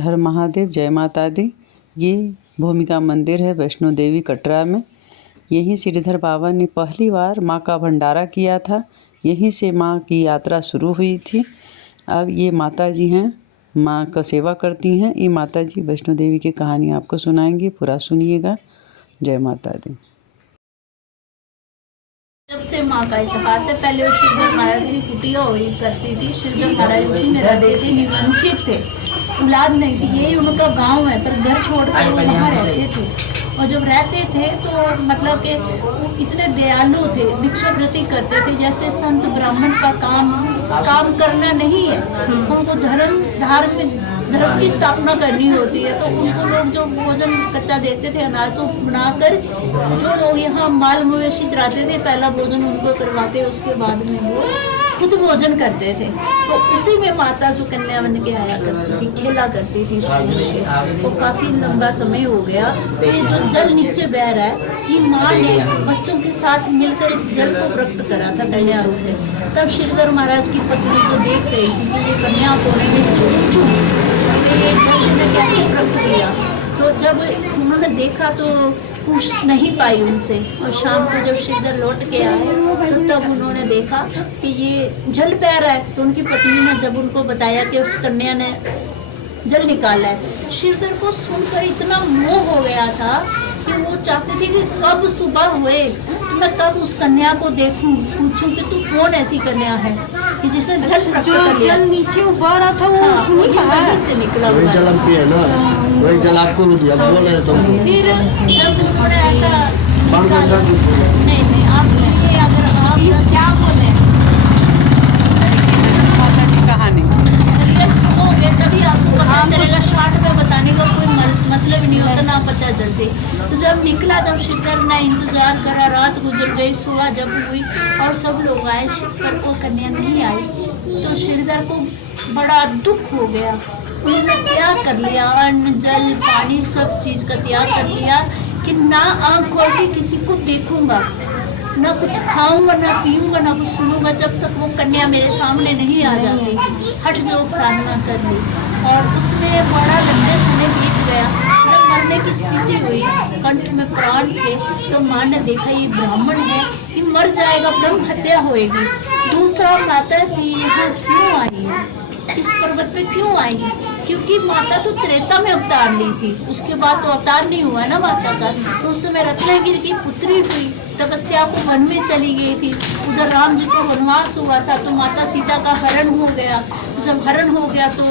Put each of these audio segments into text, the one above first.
हर महादेव, जय माता दी। ये भूमिका मंदिर है वैष्णो देवी कटरा में। यहीं श्रीधर बाबा ने पहली बार माँ का भंडारा किया था। यहीं से माँ की यात्रा शुरू हुई थी। अब ये माता जी हैं, माँ का सेवा करती हैं। ये माता जी वैष्णो देवी की कहानी आपको सुनाएंगी, पूरा सुनिएगा। जय माता दी। जब से माँ का इतिहास है, पहले वो श्रीधर महाराज की कुटिया हुई करती थी। श्रीधर महाराज उसी में रहते थे, निवंचित थे, औलाद नहीं थी। यही उनका गांव है, पर घर छोड़कर वो वहाँ रहते थे। और जब रहते थे तो मतलब कि वो इतने दयालु थे, भिक्षावृत्ति करते थे। जैसे संत ब्राह्मण का काम करना नहीं है, उनको धर्म की स्थापना करनी होती है। तो उनको लोग जो भोजन कच्चा देते थे, अनाज तो बनाकर जो लोग यहाँ माल मवेशी चराते थे, पहला भोजन उनको करवाते, उसके बाद में वो खुद भोजन करते थे। तो उसी में माता जो कन्या बन के आया करती थी, खेला करती थी। वो काफ़ी लंबा समय हो गया। तो ये जो जल नीचे बह रहा है, ये माँ ने बच्चों के साथ मिलकर इस जल को प्रकट करा था कन्या रूप में। तब श्रीधर महाराज की पत्नी को देख रही थी कि ये कन्या तो जब उन्होंने देखा तो पूछ नहीं पाई उनसे। और शाम को जब श्रीधर लौट के आए तो तब उन्होंने देखा कि ये जल बह रहा है। तो उनकी पत्नी ने जब उनको बताया कि उस कन्या ने जल निकाला है, श्रीधर को सुनकर इतना मोह हो गया था कि वो चाहते थे कि कब सुबह हुए, मैं कब उस कन्या को देखूं, पूछूं कि तू कौन ऐसी कन्या है कि जिसने जल प्रकट कर लिया। जल नीचे उबाल रहा था, वो वहीं से निकला हुआ जल है ना, वही जल आपको भी दिया बोले तो। फिर जब उन्होंने ऐसा नहीं आप सुनिए, अगर आप क्या बोले कहानी सुनोगे तभी आपको पता चलेगा। शार्ट में बताने का कोई मतलब नहीं होता, ना पता चलते। तो जब निकला, जब श्रीधर ने इंतजार करा, रात गुजर गई, सुबह जब हुई और सब लोग आए, श्रीधर को कन्या नहीं आई। तो श्रीधर को बड़ा दुख हो गया। उन्होंने त्याग कर लिया, अन्न जल पानी सब चीज़ का त्याग कर लिया कि ना आँख खोल के किसी को देखूंगा, ना कुछ खाऊंगा, ना पीऊंगा, ना कुछ सुनूंगा, जब तक वो कन्या मेरे सामने नहीं आ जाती। हठ योग साधना कर ली और उसमें बड़ा लंबे समय बीत गया। जब मरने की स्थिति हुई, कंठ में प्राण थे, तो माँ ने देखा ये ब्राह्मण है, कि मर जाएगा, ब्रह्म हत्या होएगी। दूसरा, माता जी यहाँ क्यों आई है, इस पर्वत पे क्यों आई है? क्योंकि माता तो त्रेता में अवतार ली थी, उसके बाद तो अवतार नहीं हुआ ना माता का। तो उस समय रत्नागिरी की पुत्री हुई, तपस्या को वन में चली गई थी। उधर राम जी को वनवास हुआ था, तो माता सीता का हरण हो गया। जब हरण हो गया तो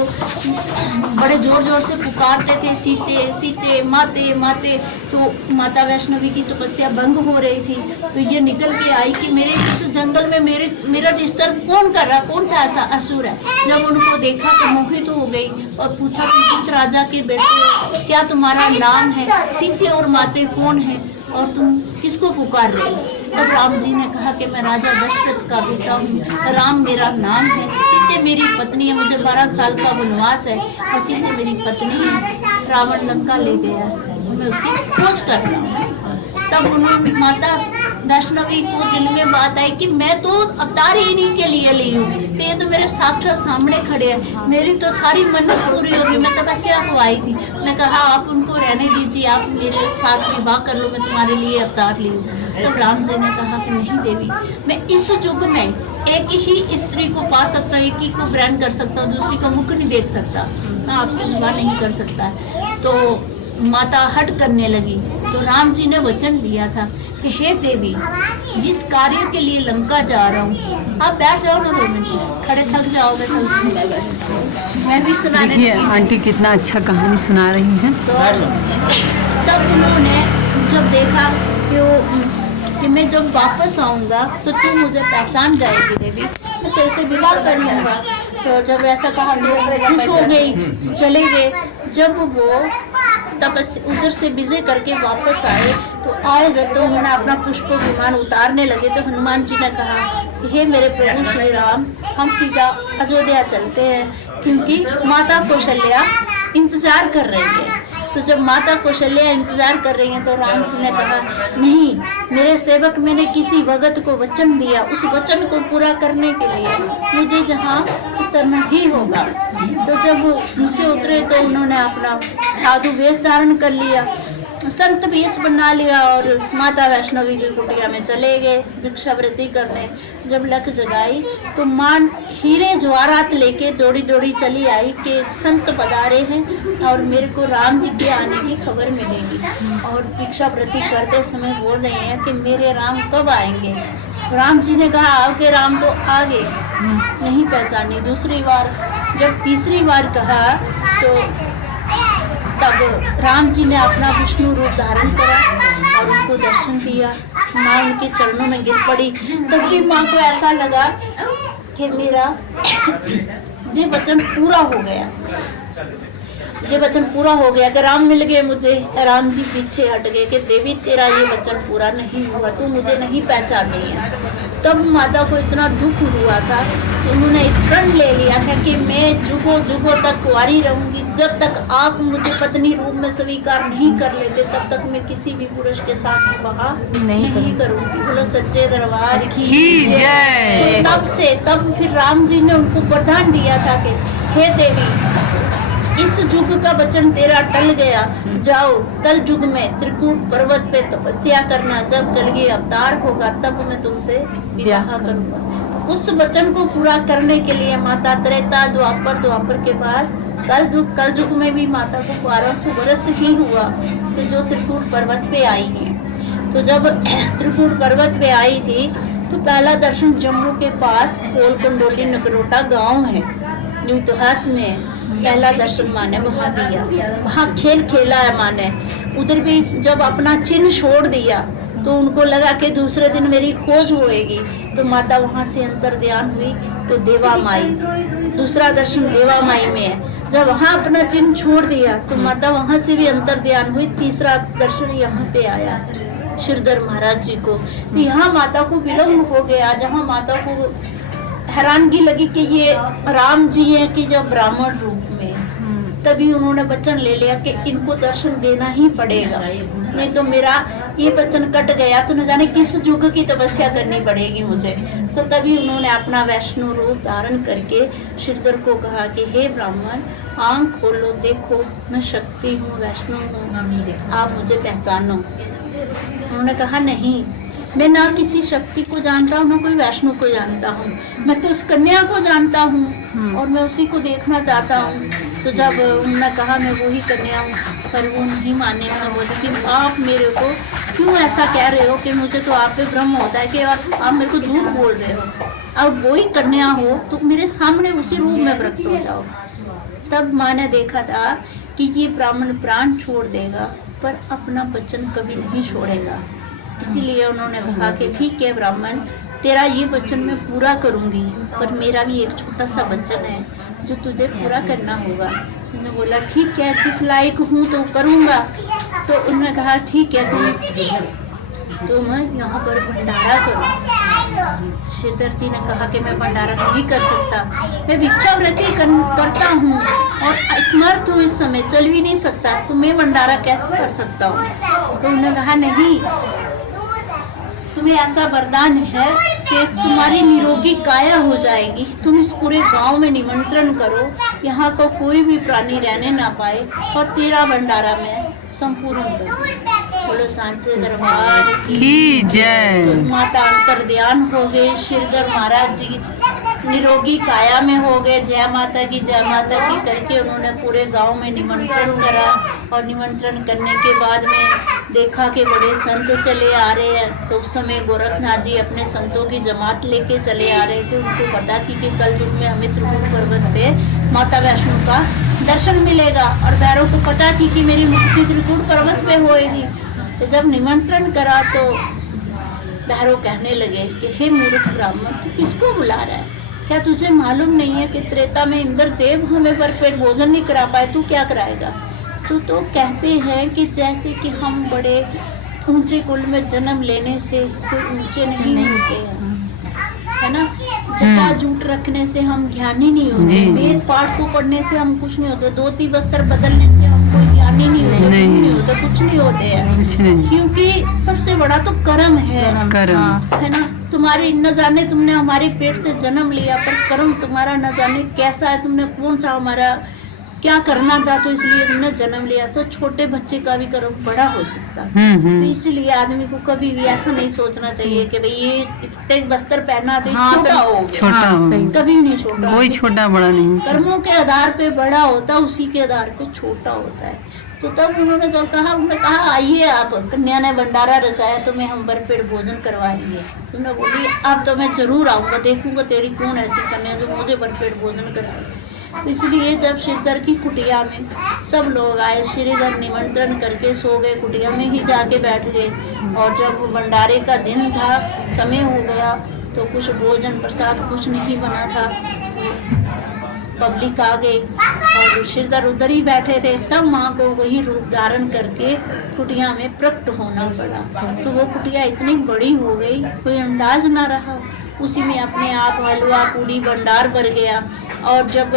बड़े जोर जोर से पुकारते थे, सीते सीते माते माते। तो माता वैष्णवी की तपस्या भंग हो रही थी। तो ये निकल के आई कि मेरे इस जंगल में मेरा डिस्टर्ब कौन कर रहा, कौन सा ऐसा असुर है। जब उनको देखा तो मोहित हो गई और पूछा कि किस राजा के बेटे हो, क्या तुम्हारा नाम है, सीते और माते कौन है और तुम किसको पुकार रहे हो? तब राम जी ने कहा कि मैं राजा दशरथ का बेटा हूँ, राम मेरा नाम है, सीते मेरी पत्नी है, मुझे 12 साल का वनवास है और सीते मेरी पत्नी है। रावण लंका ले गया, मैं उसकी खोज कर रहा हूँ। तब उन्होंने माता वैष्णवी को दिल में बात आई कि मैं तो अवतार ही इन्हीं के लिए ली हूँ, तो ये तो मेरे साक्षात सामने खड़े हैं, मेरी तो सारी मन्नत पूरी होगी, मैं तपस्या को आई थी। मैं कहा आप उनको रहने दीजिए, आप मेरे साथ विवाह कर लो, मैं तुम्हारे लिए अवतार ली हूँ। तब राम जी ने कहा कि नहीं देवी, मैं इस युग में एक ही स्त्री को पा सकता हूँ, एक ही को ग्रहण कर सकता हूँ, दूसरी का मुख नहीं देख सकता, मैं आपसे विवाह नहीं कर सकता। तो माता हट करने लगी। तो राम जी ने वचन दिया था कि हे देवी, जिस कार्य के लिए लंका जा रहा हूँ, आप बैठ जाओ ना, 2 मिनट खड़े थक जाओगे सब। मैं भी सुनाने देखिए आंटी कितना अच्छा कहानी सुना रही हैं। तो तब उन्होंने जब देखा कि मैं जब वापस आऊँगा तो तू मुझे पहचान जाएगी देवी, मैं तेरे से विवाह कर लूँगा। तो जब ऐसा कहा लोग खुश हो गई, चले गए। जब वो उधर से विजय करके वापस आए तो जब तो उन्होंने अपना पुष्प विमान उतारने लगे तो हनुमान जी ने कहा हे मेरे प्रभु श्री राम, हम सीधा अयोध्या चलते हैं, क्योंकि माता कौशल्या इंतजार कर रही है। तो जब माता कौशल्या इंतजार कर रही हैं तो राम जी ने कहा, नहीं, मेरे सेवक मैंने किसी भगत को वचन दिया, उस वचन को पूरा करने के लिए मुझे जहाँ उतरना ही होगा। तो जब वो नीचे उतरे तो उन्होंने अपना साधु वेश धारण कर लिया, संत वेश बना लिया और माता वैष्णवी की कुटिया में चले गए भिक्षावृत्ति करने। जब लक जगाई तो माँ हीरे ज्वारात लेके दौड़ी दौड़ी चली आई कि संत पधारे हैं और मेरे को राम जी के आने की खबर मिलेगी। और भिक्षावृत्ति करते समय बोल रहे हैं कि मेरे राम कब आएंगे। राम जी ने कहा, आपके राम तो आगे, नहीं पहचानी। दूसरी बार, जब तीसरी बार कहा तो तब राम जी ने अपना विष्णु रूप धारण करा और उनको दर्शन दिया। माँ उनके चरणों में गिर पड़ी। तभी माँ को ऐसा लगा कि मेरा ये वचन पूरा हो गया, ये वचन पूरा हो गया कि राम मिल गए मुझे। राम जी पीछे हट गए कि देवी तेरा ये वचन पूरा नहीं हुआ, तू मुझे नहीं पहचानी है। तब माता को इतना दुख हुआ था कि उन्होंने प्रण ले लिया था कि मैं जुगों जुगों तक कुंवारी रहूंगी, जब तक आप मुझे पत्नी रूप में स्वीकार नहीं कर लेते तब तक मैं किसी भी पुरुष के साथ विवाह नहीं करूंगी। बोलो सच्चे दरबार की जय। तब फिर राम जी ने उनको वरदान दिया था कि हे देवी, इस युग का वचन तेरा टल गया, जाओ कल युग में त्रिकूट पर्वत पे तपस्या करना, जब कलगी अवतार होगा तब मैं तुमसे विवाह करूंगा। उस वचन को पूरा करने के लिए माता त्रेता द्वापर के बाद कल युग में भी माता को 1200 वर्ष ही हुआ तो जो त्रिकूट पर्वत पे आई है। तो जब त्रिकूट पर्वत पे आई थी तो पहला दर्शन जम्मू के पास कोलकुंडोली नगरोटा गांव है, न्यू इतिहास में पहला दर्शन माँ ने वहाँ दिया। वहाँ खेल खेला है माँ ने। उधर भी जब अपना चिन्ह छोड़ दिया तो उनको लगा कि दूसरे दिन मेरी खोज होएगी, तो माता वहाँ से अंतर ध्यान हुई तो देवा माई, दूसरा दर्शन देवा माई में है। जब वहाँ अपना चिन्ह छोड़ दिया तो माता वहाँ से भी अंतर ध्यान हुई। तीसरा दर्शन यहाँ पे आया श्रीधर महाराज जी को। तो यहाँ माता को विलम्ब हो गया, जहाँ माता को हैरानगी लगी कि ये राम जी हैं कि जब ब्राह्मण रूप में। तभी उन्होंने वचन ले लिया कि इनको दर्शन देना ही पड़ेगा, नहीं तो मेरा ये वचन कट गया तो न जाने किस युग की तपस्या करनी पड़ेगी मुझे। तो तभी उन्होंने अपना वैष्णव रूप धारण करके श्रीधर को कहा कि हे ब्राह्मण, आंख खोलो, देखो मैं शक्ति हूँ, वैष्णव हूँ, आप मुझे पहचानो। उन्होंने कहा नहीं, मैं ना किसी शक्ति को जानता हूँ ना कोई वैष्णव को जानता हूँ, मैं तो उस कन्या को जानता हूँ और मैं उसी को देखना चाहता हूँ। तो जब उन्होंने कहा मैं वही कन्या हूँ, पर वो नहीं माने। उन्होंने बोली कि आप मेरे को क्यों ऐसा कह रहे हो कि मुझे तो आप पे भ्रम होता है कि आप मेरे को झूठ बोल रहे हो। अब वही कन्या हो तो मेरे सामने उसी रूप में प्रकट हो जाओ। तब माँ ने देखा था कि ये ब्राह्मण प्राण छोड़ देगा पर अपना वचन कभी नहीं छोड़ेगा। इसीलिए उन्होंने कहा कि ठीक है ब्राह्मण, तेरा ये वचन मैं पूरा करूँगी, पर मेरा भी एक छोटा सा वचन है जो तुझे पूरा करना होगा। उन्होंने बोला ठीक है, जिस लायक हूँ तो करूँगा। तो उन्होंने कहा ठीक है, तो मैं यहाँ पर भंडारा करूँ। श्रीधर जी ने कहा कि मैं भंडारा नहीं कर सकता, मैं भिक्षावृत्ति करता हूँ और असमर्थ हूँ, इस समय चल भी नहीं सकता, तो मैं भंडारा कैसे कर सकता हूँ। तो उन्होंने कहा नहीं, तुम्हें ऐसा वरदान है कि तुम्हारी निरोगी काया हो जाएगी, तुम इस पूरे गांव में निमंत्रण करो, यहाँ का कोई भी प्राणी रहने ना पाए और तेरा भंडारा मैं संपूर्ण करूँ। बोलो सांचे दरबार की जय। माता अंतर ध्यान हो गए, श्रीधर महाराज जी निरोगी काया में हो गए। जय माता की करके उन्होंने पूरे गांव में निमंत्रण करा और निमंत्रण करने के बाद में देखा कि बड़े संत चले आ रहे हैं। तो उस समय गोरखनाथ जी अपने संतों की जमात लेके चले आ रहे थे। उनको पता थी कि कल युग में हमें त्रिकूट पर्वत पे माता वैष्णो का दर्शन मिलेगा और भैरव को पता थी कि मेरी मुक्ति त्रिकूट पर्वत पे होएगी। तो जब निमंत्रण करा तो भैरव कहने लगे कि हे मूर्ख ब्राह्मण, तू किसको बुला रहा है? क्या तुझे मालूम नहीं है कि त्रेता में इंद्र देव हमें भरपेट भोजन नहीं करा पाए, तू क्या कराएगा? तो कहते हैं कि जैसे कि हम बड़े ऊंचे कुल में जन्म लेने से कोई ऊंचे नहीं होते हैं, है ना। जटा जूट रखने से हम ज्ञानी नहीं होते, वेद पाठ को पढ़ने से हम कुछ नहीं होते, धोती वस्त्र बदलने से हम कोई ज्ञानी पानी नहीं होता, नहीं। नहीं होता, कुछ नहीं होते हैं, कुछ नहीं। क्योंकि सबसे बड़ा तो कर्म है। कर्म। हाँ, है ना। तुम्हारी न जाने तुमने हमारे पेट से जन्म लिया, पर कर्म तुम्हारा न जाने कैसा है, तुमने कौन सा हमारा क्या करना था, तो इसलिए तुमने जन्म लिया। तो छोटे बच्चे का भी कर्म बड़ा हो सकता है। तो इसलिए आदमी को कभी भी ऐसा नहीं सोचना चाहिए कि भाई ये एक बस्तर पहना तो हाँ, छोटा हो गया। छोटा हो। सही। कभी नहीं छोटा। कोई छोटा बड़ा नहीं। कर्मों के आधार पे बड़ा होता है, उसी के आधार पे छोटा होता है। तो तब उन्होंने जब कहा, उन्होंने कहा आइए आप, कन्या ने भंडारा रचाया, तुम्हें हम भरपेट भोजन करवाएंगे। तुमने बोली अब तो मैं जरूर आऊँगा, देखूंगा तेरी कौन ऐसी कन्या जो मुझे भरपेट भोजन कराएगी। इसलिए जब श्रीधर की कुटिया में सब लोग आए, श्रीधर निमंत्रण करके सो गए, कुटिया में ही जाके बैठ गए। और जब भंडारे का दिन था, समय हो गया, तो कुछ भोजन प्रसाद कुछ नहीं बना था। पब्लिक आ गई और श्रीधर उधर ही बैठे थे। तब माँ को वही रूप धारण करके कुटिया में प्रकट होना पड़ा। तो वो कुटिया इतनी बड़ी हो गई, कोई अंदाज ना रहा। उसी में अपने आप हलवा पूड़ी भंडार भर गया। और जब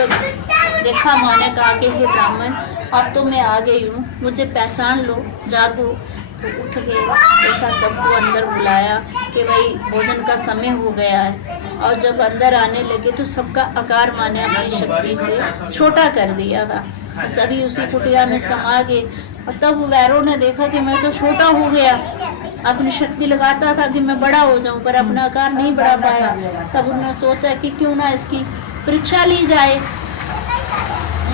देखा, माँ ने कहा कि हे ब्राह्मण, अब तो मैं आ गई हूँ, मुझे पहचान लो, जागो। तो उठ गए, देखा, सबको अंदर बुलाया कि भाई भोजन का समय हो गया है। और जब अंदर आने लगे तो सबका आकार माँ ने अपनी शक्ति से छोटा कर दिया था। सभी उसी कुटिया में समा गए। और तब वैरों ने देखा कि मैं तो छोटा हो गया, अपनी शक्ति लगाता था कि मैं बड़ा हो जाऊं, पर अपना आकार नहीं बढ़ा पाया। तब उन्होंने सोचा कि क्यों ना इसकी परीक्षा ली जाए,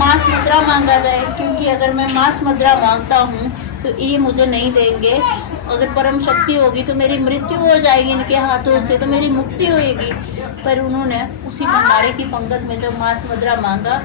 मांस मुद्रा मांगा जाए, क्योंकि अगर मैं मांस मुद्रा मांगता हूँ तो ये मुझे नहीं देंगे। अगर परम शक्ति होगी तो मेरी मृत्यु हो जाएगी इनके हाथों से, तो मेरी मुक्ति होएगी। पर उन्होंने उसी भंडारे की पंक्ति में जब मांस मुद्रा मांगा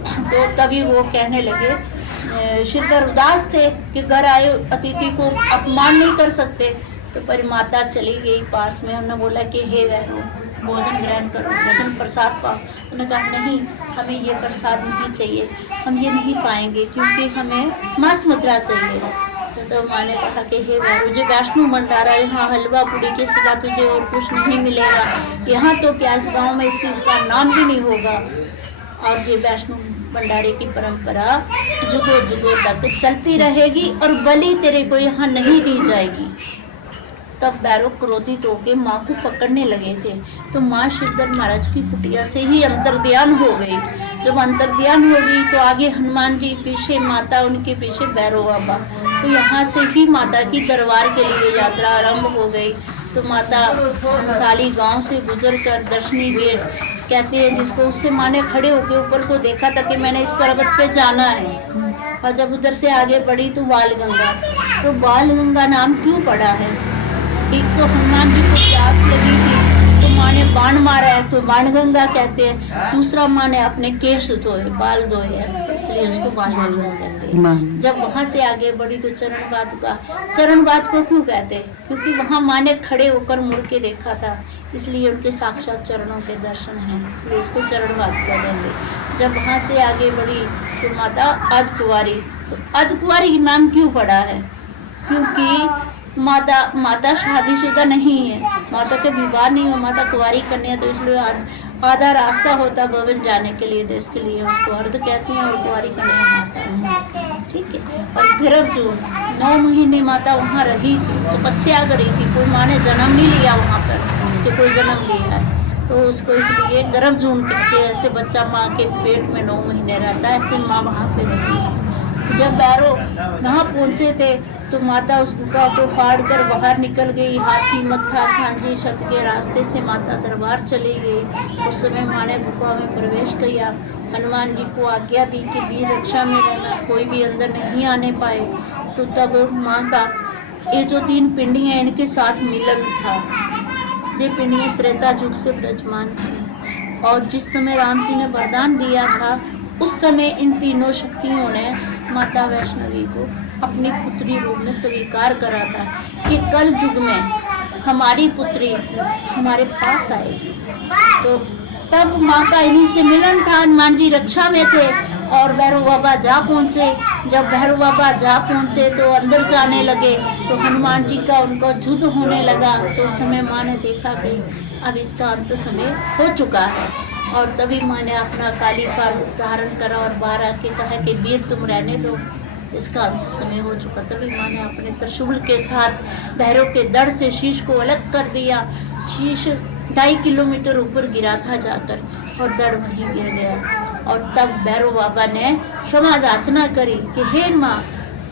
तो तभी वो कहने लगे, श्रीधर उदास थे कि घर आए अतिथि को अपमान नहीं कर सकते। तो पर माता चली गई पास में, उन्होंने बोला कि हे वैरो, भोजन ग्रहण करो, भोजन प्रसाद पाओ। उन्होंने कहा नहीं, हमें ये प्रसाद नहीं चाहिए, हम ये नहीं पाएंगे, क्योंकि हमें मांस मुद्रा चाहिए। तो माँ ने कहा कि हे वैरो, जो वैष्णो भंडारा, यहाँ हलवा पूड़ी के सिवा तुझे और कुछ नहीं मिलेगा। यहाँ तो क्या इस गाँव में इस चीज़ का नाम भी नहीं होगा। और ये वैष्णो भंडारे की परंपरा जुगों जुगों तक चलती रहेगी और बलि तेरे को यहाँ नहीं दी जाएगी। तब भैरव क्रोधित होकर माँ को पकड़ने लगे थे। तो माँ श्रीधर महाराज की कुटिया से ही अंतर्ध्यान हो गई। जब अंतर्ध्यान हो गई तो आगे हनुमान जी पीछे, माता उनके पीछे भैरव बाबा। तो यहाँ से ही माता की दरबार के लिए यात्रा आरंभ हो गई। तो माता साली गांव से गुजर कर दर्शनी गेट कहते हैं जिसको, उससे माँ ने खड़े होकर ऊपर को देखा था कि मैंने इस पर्वत पे जाना है। और जब उधर से आगे बढ़ी तो बालगंगा। तो बालगंगा नाम क्यों पड़ा है? एक तो हनुमान जी को प्यास लगी थी तो माँ ने बाण मारा है तो बाणगंगा कहते हैं। दूसरा माँ ने अपने केश धोए, बाल धोए हैं, तो इसलिए उसको बालगंगा कहते हैं। जब वहाँ से आगे बढ़ी तो चरणबाद को क्यों कहते हैं? क्योंकि वहाँ माँ ने खड़े होकर मुड़ के देखा था, इसलिए उनके साक्षात चरणों के दर्शन हैं, इसलिए उसको चरणबाद कहेंगे। जब वहाँ से आगे बढ़ी तो माता अर्धकुंवारी। तो अर्धकुंवारी नाम क्यों पड़ा है? क्योंकि माता शादीशुदा नहीं है, माता के विवाह नहीं हो, माता कुंवारी कन्या, तो इसलिए आधा रास्ता होता भवन जाने के लिए, देश के लिए, उसको अर्ध कहती हैं और कुंवारी कन्या माता है। ठीक है। और गर्भ जून 9 महीने माता वहाँ रही थी, तपस्या करी थी। कोई माँ ने जन्म नहीं लिया वहाँ पर कि कोई जन्म लिया है, तो उसको इसलिए गर्भ जून कहते हैं। ऐसे बच्चा माँ के पेट में 9 महीने रहता है, ऐसे माँ वहाँ पे रहती है। जब भैरव वहाँ पहुँचे थे तो माता उस गुफा को फाड़ कर बाहर निकल गई। हाथी मत्था सांझी छत के रास्ते से माता दरबार चली गई। उस समय माँ ने गुफा में प्रवेश किया। हनुमान जी को आज्ञा दी कि वीर रक्षा में रहना, कोई भी अंदर नहीं आने पाए। तो तब माँ का ये जो 3 पिंडियाँ, इनके साथ मिलन था। ये पिंडियाँ त्रेता युग से विराजमान थी और जिस समय राम जी ने वरदान दिया था उस समय इन तीनों शक्तियों ने माता वैष्णवी को अपनी पुत्री रूप में स्वीकार करा था कि कल युग में हमारी पुत्री हमारे पास आएगी। तो तब माँ का इन्हीं से मिलन था। हनुमान जी रक्षा में थे और भैरव बाबा जा पहुँचे। जब भैरव बाबा जा पहुँचे तो अंदर जाने लगे तो हनुमान जी का उनको युद्ध होने लगा। तो उस समय माँ ने देखा कि अब इसका अंत समय हो चुका है और तभी माँ ने अपना काली का रूप धारण करा और बाहर आके कहा कि वीर तुम रहने दो, इसका अंत समय हो चुका। तभी माँ ने अपने त्रिशूल के साथ भैरव के धड़ से शीश को अलग कर दिया। शीश 2.5 किलोमीटर ऊपर गिरा था जाकर और धड़ वहीं गिर गया। और तब भैरव बाबा ने क्षमा याचना करी कि हे माँ,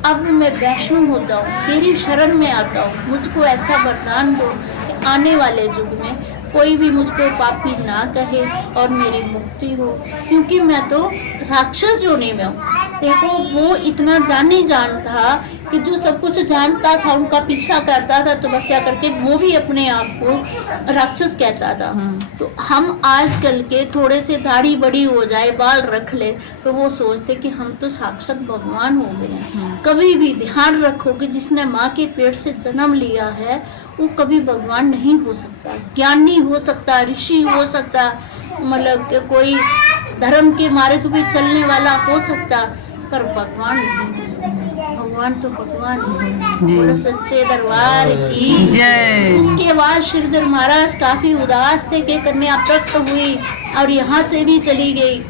अब मैं वैष्णव होता हूँ, तेरी शरण में आता हूँ, मुझको ऐसा वरदान दो कि आने वाले युग में कोई भी मुझको पापी ना कहे और मेरी मुक्ति हो, क्योंकि मैं तो राक्षस योनि में हूँ। देखो, वो इतना जान था कि जो सब कुछ जानता था उनका पीछा करता था, तपस्या करके वो भी अपने आप को राक्षस कहता था। तो हम आजकल के थोड़े से दाढ़ी बड़ी हो जाए, बाल रख ले, तो वो सोचते कि हम तो साक्षात भगवान हो गए हैं। कभी भी ध्यान रखो कि जिसने माँ के पेट से जन्म लिया है वो कभी भगवान नहीं हो सकता, ज्ञानी हो सकता, ऋषि हो सकता, मतलब कि कोई धर्म के मार्ग पे चलने वाला हो सकता, पर भगवान नहीं हो सकता। भगवान तो भगवान है। बोलो सच्चे दरबार की जय। उसके बाद श्रीधर महाराज काफी उदास थे कि कन्या प्रकट हुई और यहाँ से भी चली गई।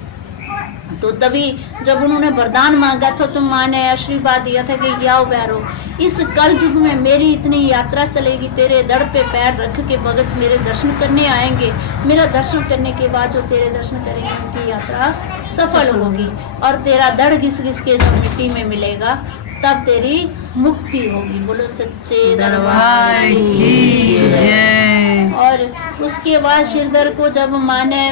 तो तभी जब उन्होंने वरदान मांगा था तो माँ ने आशीर्वाद दिया था कि याओ भैरव, इस कल युग में मेरी इतनी यात्रा चलेगी, तेरे दर पे पैर रख के भगत मेरे दर्शन करने आएंगे। मेरा दर्शन करने के बाद जो तेरे दर्शन करेंगे उनकी यात्रा सफल होगी और तेरा धड़ घिस घिस के जब मिट्टी में मिलेगा तब तेरी मुक्ति होगी। बोलो सच्चे दरबार की जय। और उसके बाद श्रीधर को जब माँ ने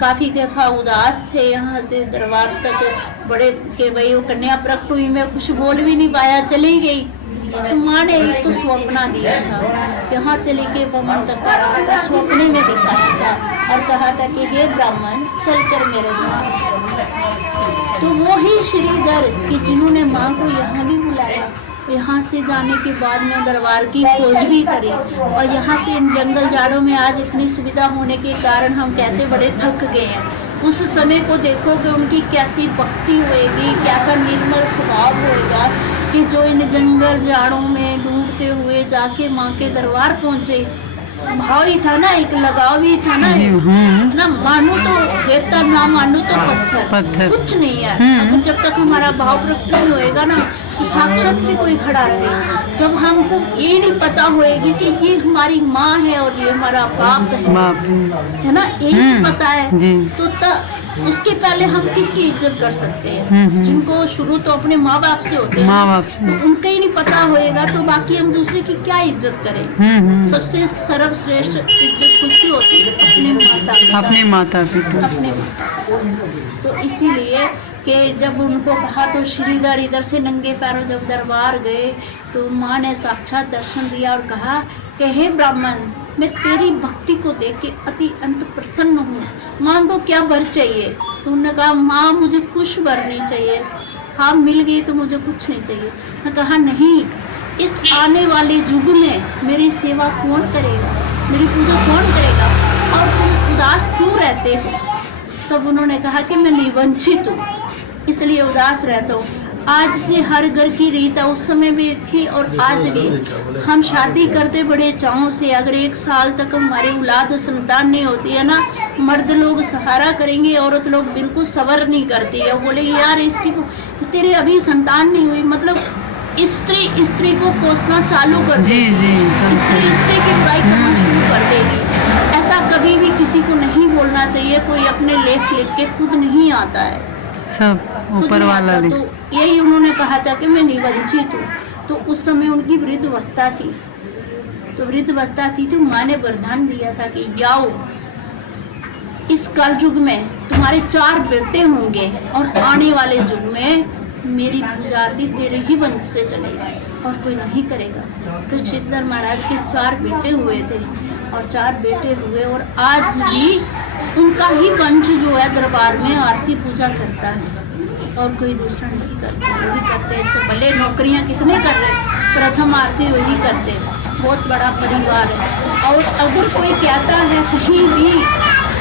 काफ़ी देखा उदास थे, यहाँ से दरबार तक बड़े के भाई वो कन्या प्रकट हुई, मैं कुछ बोल भी नहीं पाया, चली गई। तो माँ ने एक तो स्वप्न दिया था, यहाँ से लेके भवन तक का रास्ता स्वप्न में दिखाया था और कहा था कि हे ब्राह्मण, चल कर मेरे साथ। तो वो ही श्रीधर कि जिन्होंने माँ को यहाँ भी बुलाया। यहाँ से जाने के बाद में दरबार की खोज भी करी और यहाँ से इन जंगल झाड़ों में आज इतनी सुविधा होने के कारण हम कहते बड़े थक गए हैं। उस समय को देखो कि उनकी कैसी भक्ति होएगी, कैसा निर्मल स्वभाव होएगा कि जो इन जंगल झाड़ों में ढूंढते हुए जाके माँ के दरबार पहुँचे। भाव ही था ना, एक लगाव ही था ना, ना मानो तो देवता, ना मानो तो पत्थर, कुछ नहीं है। अगर जब तक हमारा भाव प्रकट नहीं होएगा ना तो साक्षात भी कोई खड़ा रहे। जब हमको ये नहीं पता होएगी कि ये हमारी माँ है और ये हमारा बाप है ना, यही पता है तो उसके पहले हम किसकी इज्जत कर सकते हैं? जिनको शुरू तो अपने माँ बाप से होते हैं, तो उनका ही नहीं पता होएगा तो बाकी हम दूसरे की क्या इज्जत करें? सबसे सर्वश्रेष्ठ इज्जत किसकी होती है? अपने माता पिता। तो इसीलिए कि जब उनको कहा तो श्रीधर इधर से नंगे पैरों जब दरबार गए तो माँ ने साक्षात दर्शन दिया और कहा कि हे ब्राह्मण, मैं तेरी भक्ति को देख के अति अंत प्रसन्न हूँ, माँ को क्या वर चाहिए? तो उन्होंने कहा माँ मुझे खुश वर नहीं चाहिए, हाँ मिल गई तो मुझे कुछ नहीं चाहिए। मैं कहा नहीं, इस आने वाले युग में मेरी सेवा कौन करेगा, मेरी पूजा कौन करेगा और तुम उदास क्यों रहते हो? तब उन्होंने कहा कि मैं निवंचित हूँ इसलिए उदास रहता हूँ। आज से हर घर की रीत उस समय भी थी और आज भी हम शादी करते बड़े चाहों से, अगर 1 साल तक हमारी औलाद संतान नहीं होती है ना, मर्द लोग सहारा करेंगे, औरत लोग बिल्कुल सब्र नहीं करती है। बोले यार इसकी तेरे अभी संतान नहीं हुई, मतलब स्त्री को कोसना चालू कर देगी, स्त्री की बुराई करना शुरू कर देगी। ऐसा कभी भी किसी को नहीं बोलना चाहिए। कोई अपने लेख लिख के खुद नहीं आता है, सब ऊपर वाला। तो यही उन्होंने कहा था कि मैं निवंचित हूँ। तो उस समय उनकी वृद्धावस्था थी, तो माँ ने वरदान दिया था कि जाओ, इस कल युग में तुम्हारे 4 बेटे होंगे और आने वाले युग में मेरी पूजा आरती तेरे ही वंश से चलेगी और कोई नहीं करेगा। तो श्रीधर महाराज के 4 बेटे हुए थे और 4 बेटे हुए और आज भी उनका ही वंश जो है दरबार में आरती पूजा करता है और कोई दूसरा नहीं करता। वही करते हैं, भले नौकरियां कितने कर रहे हैं, प्रथम आरती वही करते हैं। बहुत बड़ा परिवार है। और अगर कोई कहता है कहीं भी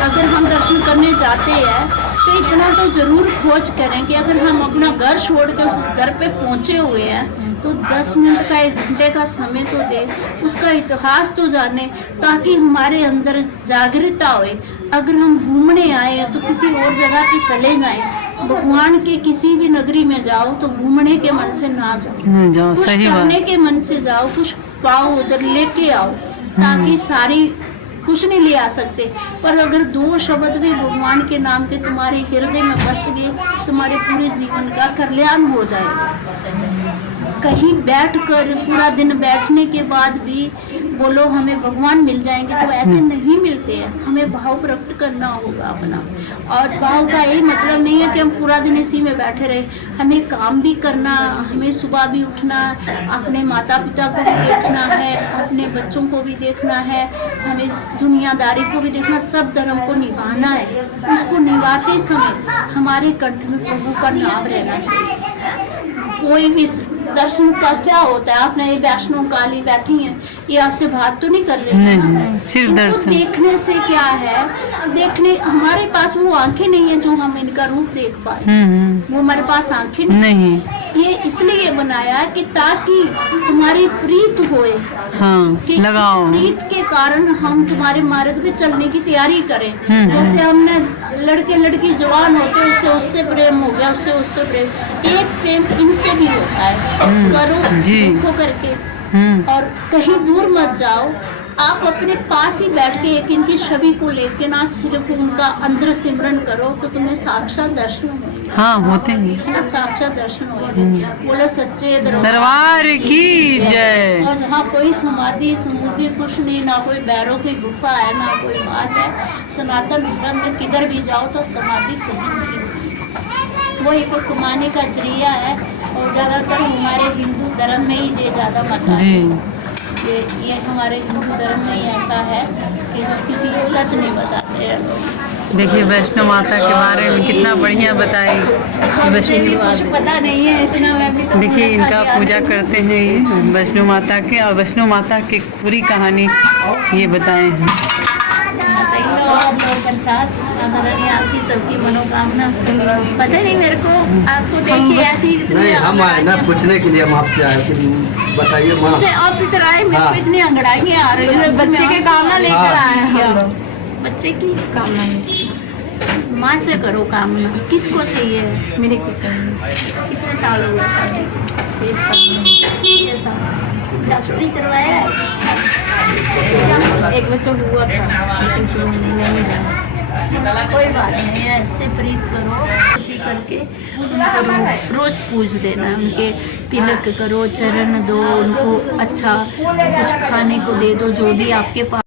अगर हम दर्शन करने जाते हैं तो इतना तो ज़रूर खोज करें कि अगर हम अपना घर छोड़ के उस घर पे पहुँचे हुए हैं तो 10 मिनट का 1 घंटे का समय तो दे, उसका इतिहास तो जाने, ताकि हमारे अंदर जागरूकता होए। अगर हम घूमने आए तो किसी और जगह पे चले जाएं भगवान के किसी भी नगरी में जाओ तो घूमने के मन से ना जाओ, नहीं जाओ, कुछ सही करने बात। के मन से जाओ, कुछ पाओ उधर लेके आओ, ताकि सारी कुछ नहीं ले आ सकते, पर अगर 2 शब्द भी भगवान के नाम के तुम्हारे हृदय में बस गए, तुम्हारे पूरे जीवन का कल्याण हो जाएगा। कहीं बैठकर पूरा दिन बैठने के बाद भी बोलो हमें भगवान मिल जाएंगे, तो ऐसे नहीं मिलते हैं। हमें भाव प्रकट करना होगा अपना, और भाव का यही मतलब नहीं है कि हम पूरा दिन इसी में बैठे रहे। हमें काम भी करना, हमें सुबह भी उठना, अपने माता पिता को भी देखना है, अपने बच्चों को भी देखना है, हमें दुनियादारी को भी देखना, सब धर्म को निभाना है। उसको निभाते समय हमारे कंठ में प्रभु का नाम रहना चाहिए। कोई भी दर्शन का क्या होता है, आपने ये वैष्णो काली बैठी हैं, ये आपसे बात तो नहीं कर रही है ना? नहीं, सिर्फ इनको दर्शन। देखने से क्या है, देखने हमारे पास वो आंखें नहीं है जो हम इनका रूप देख पाए, वो हमारे पास आंखें नहीं। ये इसलिए बनाया कि ताकि तुम्हारी प्रीत होए, हाँ, कि लगाओ। इस प्रीत के कारण हम तुम्हारे मार्ग पे चलने की तैयारी करें। जैसे हमने लड़के लड़की जवान होते उससे प्रेम हो गया, उससे प्रेम, एक प्रेम इनसे भी होता है। करो जी। देखो करके, और कहीं दूर मत जाओ, आप अपने पास ही बैठ के एक इनकी छवि को लेके ना सिर्फ उनका अंदर सिमरन करो, तो तुम्हें साक्षात दर्शन होंगे। हाँ, होते हैं। है ना, साक्षात दर्शन होंगे। बोले सच्चे दरबार की जय। और जहाँ कोई समाधि समुद्धि कुछ नहीं, ना कोई बैरों की गुफा है, ना कोई बात है। सनातन धर्म में किधर भी जाओ तो समाधि कभी वो एक कमाने का जरिया है, और ज़्यादातर हमारे हिंदू धर्म में ही ये ज़्यादा मत है। जी। ये हमारे हिंदू धर्म में ही ऐसा है कि हम किसी को सच नहीं बताते हैं लोग। देखिए वैष्णो माता के बारे में कितना बढ़िया बताई। मुझे भी कुछ पता नहीं है इतना, मैं भी तो देखिए इनका पूजा करते हैं ये वैष्णो माता के, और वैष्णो माता की पूरी कहानी ये बताए हैं। प्रसाद आदरणीय आपकी सबकी मनोकामना, पता नहीं मेरे को, आपको देखिए ऐसे ही नहीं, हम आए ना पूछने के लिए, हम आपसे आए कि बताइए माँ। आप इधर आए, मेरे को इतनी अंगड़ाइयाँ आ रही है। बच्चे की कामना लेकर आए हैं हम लोग। बच्चे की कामना माँ से करो कामना। किसको चाहिए? मेरे को चाहिए। कितने साल हो गए शादी? 6 साल। 6 साल डॉक्टरी करवाया है? एक बच्चा हुआ था, कोई बात नहीं है, इससे प्रीत करो, पी करके उनको रोज पूज देना, उनके तिलक करो, चरण दो, उनको अच्छा कुछ खाने को दे दो, जो भी आपके पास